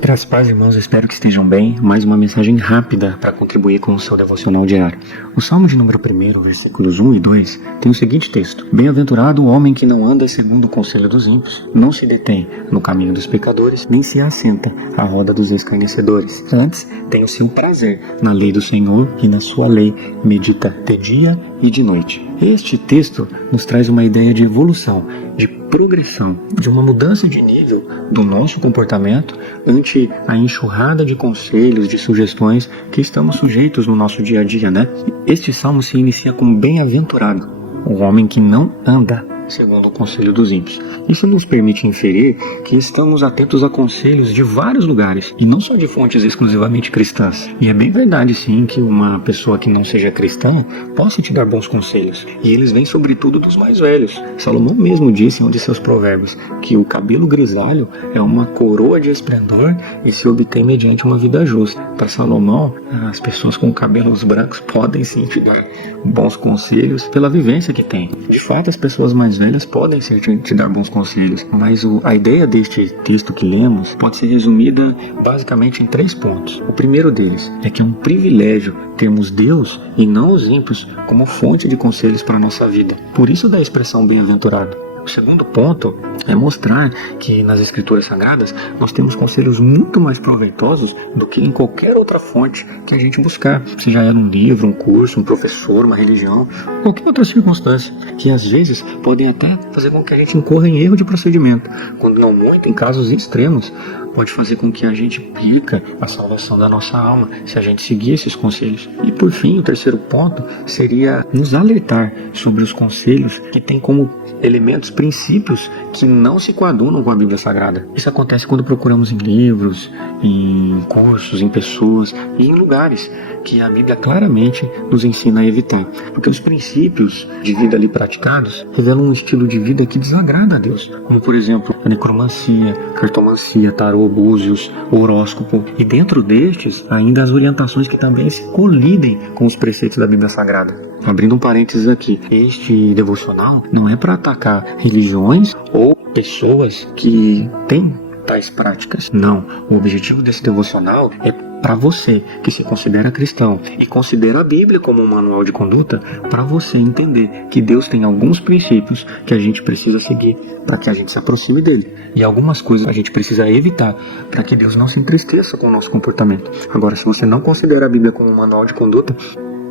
Graças a Deus, irmãos, eu espero que estejam bem. Mais uma mensagem rápida para contribuir com o seu devocional diário. O Salmo de número 1, versículos 1 e 2, tem o seguinte texto: Bem-aventurado o homem que não anda segundo o conselho dos ímpios, não se detém no caminho dos pecadores, nem se assenta à roda dos escarnecedores. Antes, tem o seu prazer na lei do Senhor e na sua lei medita de dia e de noite. Este texto nos traz uma ideia de evolução, de progressão, de uma mudança de nível do nosso comportamento ante a enxurrada de conselhos, de sugestões que estamos sujeitos no nosso dia a dia, né? Este salmo se inicia com bem-aventurado, o homem que não anda segundo o conselho dos ímpios. Isso nos permite inferir que estamos atentos a conselhos de vários lugares, e não só de fontes exclusivamente cristãs. E é bem verdade, sim, que uma pessoa que não seja cristã possa te dar bons conselhos, e eles vêm sobretudo dos mais velhos. Salomão mesmo disse em um de seus provérbios que o cabelo grisalho é uma coroa de esplendor e se obtém mediante uma vida justa. Para Salomão, as pessoas com cabelos brancos podem sim te dar bons conselhos pela vivência que têm. De fato, as pessoas mais velhas podem sim te dar bons conselhos, mas a ideia deste texto que lemos pode ser resumida basicamente em 3 pontos. O primeiro deles é que é um privilégio termos Deus e não os ímpios como fonte de conselhos para a nossa vida. Por isso da expressão bem-aventurado. O segundo ponto é mostrar que nas Escrituras Sagradas nós temos conselhos muito mais proveitosos do que em qualquer outra fonte que a gente buscar, seja ela um livro, um curso, um professor, uma religião, qualquer outra circunstância, que às vezes podem até fazer com que a gente incorra em erro de procedimento, quando não muito em casos extremos, pode fazer com que a gente perca a salvação da nossa alma, se a gente seguir esses conselhos. E por fim, o terceiro ponto seria nos alertar sobre os conselhos que têm como elementos, princípios que não se coadunam com a Bíblia Sagrada. Isso acontece quando procuramos em livros, em cursos, em pessoas e em lugares que a Bíblia claramente nos ensina a evitar. Porque os princípios de vida ali praticados revelam um estilo de vida que desagrada a Deus, como por exemplo a necromancia, cartomancia, tarô, búzios, horóscopo, e dentro destes ainda as orientações que também se colidem com os preceitos da Bíblia Sagrada. Abrindo um parênteses aqui, este devocional não é para atacar religiões ou pessoas que têm tais práticas. Não, o objetivo desse devocional é para você que se considera cristão e considera a Bíblia como um manual de conduta, para você entender que Deus tem alguns princípios que a gente precisa seguir para que a gente se aproxime dele, e algumas coisas a gente precisa evitar para que Deus não se entristeça com o nosso comportamento. Agora, se você não considera a Bíblia como um manual de conduta,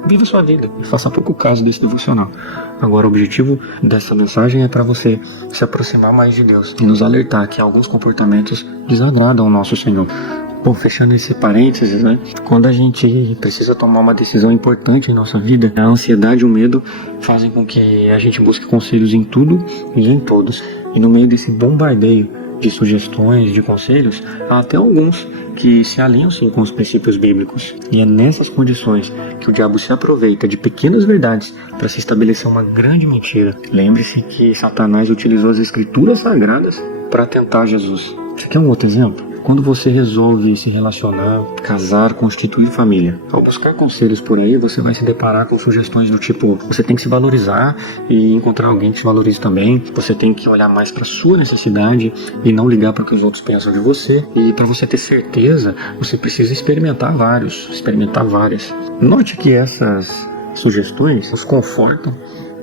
viva sua vida e faça pouco caso desse devocional. Agora, o objetivo dessa mensagem é para você se aproximar mais de Deus e nos alertar que alguns comportamentos desagradam ao nosso Senhor. Bom, fechando esse parênteses, né? Quando a gente precisa tomar uma decisão importante em nossa vida, a ansiedade e o medo fazem com que a gente busque conselhos em tudo e em todos. E no meio desse bombardeio de sugestões, de conselhos, há até alguns que se alinham sim com os princípios bíblicos. E é nessas condições que o diabo se aproveita de pequenas verdades para se estabelecer uma grande mentira. Lembre-se que Satanás utilizou as escrituras sagradas para tentar Jesus. Você quer um outro exemplo? Quando você resolve se relacionar, casar, constituir família, ao buscar conselhos por aí, você vai se deparar com sugestões do tipo: você tem que se valorizar e encontrar alguém que se valorize também, você tem que olhar mais para a sua necessidade e não ligar para o que os outros pensam de você, e para você ter certeza, você precisa experimentar várias. Note que essas sugestões nos confortam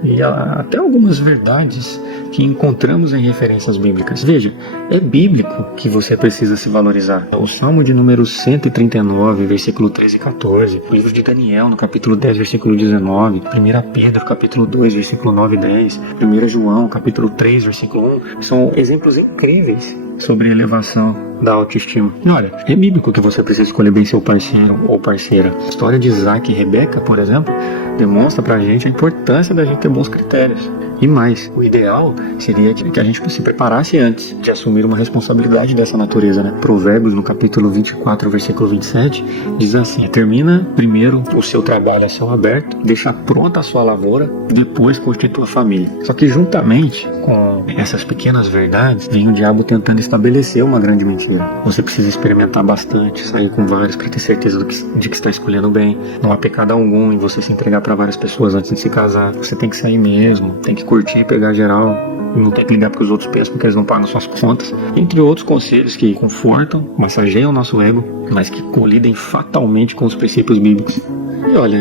e até algumas verdades que encontramos em referências bíblicas. Veja, é bíblico que você precisa se valorizar. O Salmo de número 139, versículo 13 e 14, o livro de Daniel, no capítulo 10, versículo 19, 1 Pedro, capítulo 2, versículo 9 e 10, 1 João, capítulo 3, versículo 1, são exemplos incríveis sobre a elevação da autoestima. E olha, é bíblico que você precisa escolher bem seu parceiro ou parceira. A história de Isaac e Rebeca, por exemplo, demonstra pra gente a importância da gente ter bons critérios. E mais, o ideal seria que a gente se preparasse antes de assumir uma responsabilidade dessa natureza, né? Provérbios, no capítulo 24, versículo 27, diz assim: termina primeiro o seu trabalho a céu aberto, deixa pronta a sua lavoura, depois constitua a família. Só que juntamente com essas pequenas verdades, vem o diabo tentando estabelecer uma grande mentira. Você precisa experimentar bastante, sair com vários para ter certeza de que está escolhendo bem. Não há pecado algum em você se entregar para várias pessoas antes de se casar. Você tem que sair mesmo, tem que curtir e pegar geral. não tem que ligar porque os outros pensam, porque eles não pagam suas contas. Entre outros conselhos que confortam, massageiam o nosso ego, mas que colidem fatalmente com os princípios bíblicos. E olha,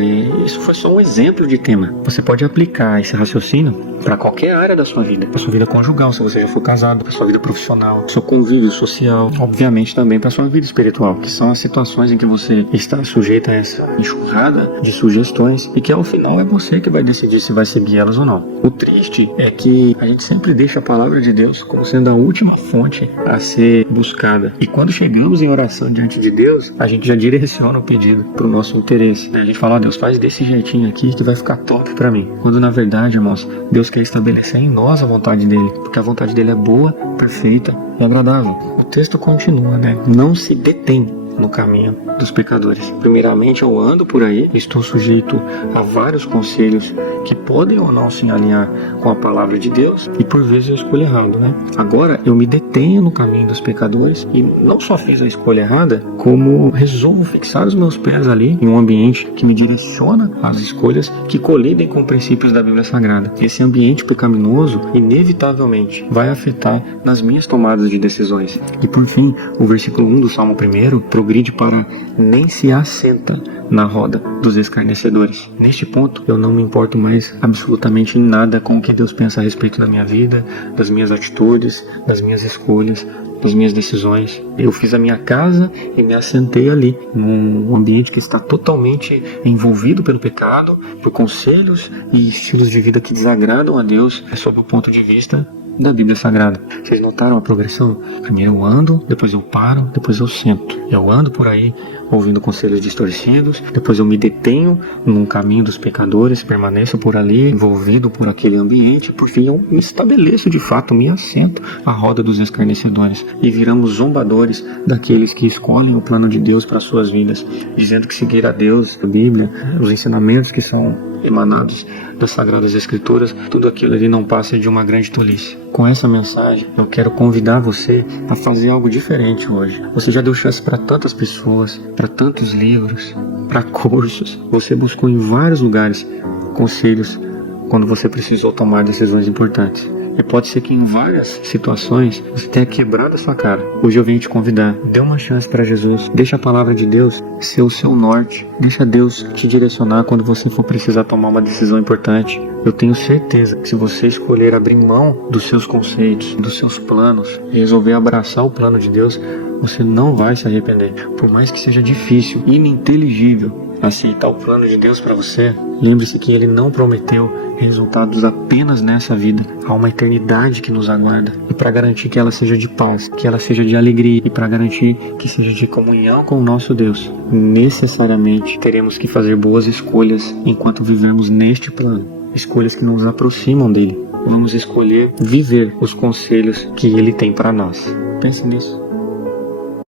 isso foi só um exemplo de tema. Você pode aplicar esse raciocínio para qualquer área da sua vida. Para sua vida conjugal, se você já for casado, para sua vida profissional, para seu convívio social, obviamente também para sua vida espiritual, que são as situações em que você está sujeito a essa enxurrada de sugestões e que ao final é você que vai decidir se vai seguir elas ou não. O triste é que a gente sempre deixa a palavra de Deus como sendo a última fonte a ser buscada. E quando chegamos em oração diante de Deus, a gente já direciona o pedido para o nosso interesse. A gente fala, Deus, faz desse jeitinho aqui que vai ficar top para mim. Quando na verdade, irmãos, Deus quer estabelecer em nós a vontade dele, porque a vontade dele é boa, perfeita e agradável. O texto continua, né? Não se detém no caminho dos pecadores. Primeiramente, eu ando por aí, estou sujeito a vários conselhos que podem ou não se alinhar com a palavra de Deus e por vezes eu escolho errado, né? Agora, eu me detenho no caminho dos pecadores e não só fiz a escolha errada, como resolvo fixar os meus pés ali em um ambiente que me direciona às escolhas que colidem com princípios da Bíblia Sagrada. Esse ambiente pecaminoso, inevitavelmente, vai afetar nas minhas tomadas de decisões. E por fim, o versículo 1 do Salmo 1 progride para nem se assenta na roda dos escarnecedores. Neste ponto, eu não me importo mais absolutamente em nada com o que Deus pensa a respeito da minha vida, das minhas atitudes, das minhas escolhas, das minhas decisões. Eu fiz a minha casa e me assentei ali, num ambiente que está totalmente envolvido pelo pecado, por conselhos e estilos de vida que desagradam a Deus, sob o ponto de vista da Bíblia Sagrada. Vocês notaram a progressão? Primeiro eu ando, depois eu paro, depois eu sento. Eu ando por aí ouvindo conselhos distorcidos, depois eu me detenho num caminho dos pecadores, permaneço por ali, envolvido por aquele ambiente, por fim eu me estabeleço de fato, me assento à roda dos escarnecedores e viramos zombadores daqueles que escolhem o plano de Deus para suas vidas, dizendo que seguir a Deus, a Bíblia, os ensinamentos que são emanados das Sagradas Escrituras, tudo aquilo ali não passa de uma grande tolice. Com essa mensagem, eu quero convidar você a fazer algo diferente hoje. Você já deu chance para tantas pessoas, para tantos livros, para cursos. Você buscou em vários lugares conselhos quando você precisou tomar decisões importantes. E pode ser que em várias situações você tenha quebrado a sua cara. Hoje eu venho te convidar, dê uma chance para Jesus. Deixa a palavra de Deus ser o seu norte. Deixa Deus te direcionar quando você for precisar tomar uma decisão importante. Eu tenho certeza que se você escolher abrir mão dos seus conceitos, dos seus planos, e resolver abraçar o plano de Deus, você não vai se arrepender. Por mais que seja difícil, ininteligível aceitar o plano de Deus para você, lembre-se que Ele não prometeu resultados apenas nessa vida. Há uma eternidade que nos aguarda. E para garantir que ela seja de paz, que ela seja de alegria, e para garantir que seja de comunhão com o nosso Deus, necessariamente teremos que fazer boas escolhas enquanto vivemos neste plano. Escolhas que nos aproximam dele. Vamos escolher viver os conselhos que Ele tem para nós. Pense nisso.